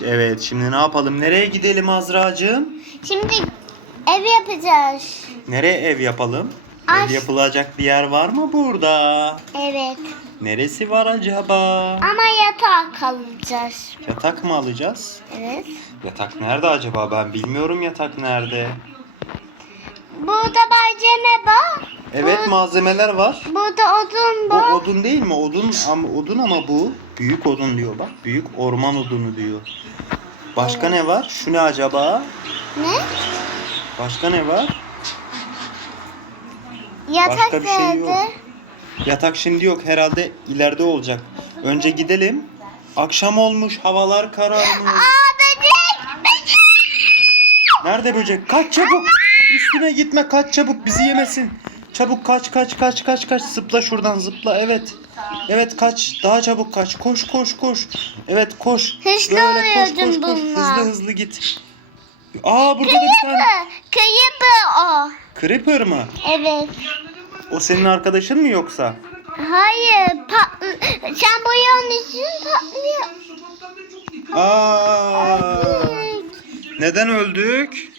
Evet şimdi ne yapalım? Nereye gidelim Azra'cığım? Şimdi ev yapacağız. Nereye ev yapalım? Ay. Ev yapılacak bir yer var mı burada? Evet. Neresi var acaba? Ama yatağa kalacağız. Yatak mı alacağız? Evet. Yatak nerede acaba? Ben bilmiyorum yatak nerede. Burada var. Evet Bu- malzemeler var. Burada odun Bu var. odun değil mi? Odun ama odun ama bu büyük odun diyor bak. Büyük orman odunu diyor. Başka ne var? Şu ne acaba? Ne? Başka ne var? Yatak Başka bir şey nerede? yok. Yatak şimdi yok. Herhalde ileride olacak. Önce gidelim. Akşam olmuş. Havalar kararmış. Aa böcek! Böcek! Nerede böcek? Kaç çabuk. Üstüne gitme. Kaç çabuk. Bizi yemesin. Çabuk kaç kaç kaç kaç kaç. Zıpla şuradan zıpla. Evet. Evet kaç. Daha çabuk kaç. Koş koş koş. Evet koş. Hızlı Böyle koş koş koş. bununla. Hızlı hızlı git. Aa burada da bir tane. Kıyıbı o. Creeper mı? Evet. O senin arkadaşın mı yoksa? Hayır. Patl Sen bu yolun için patlıyor. Aa. Neden öldük?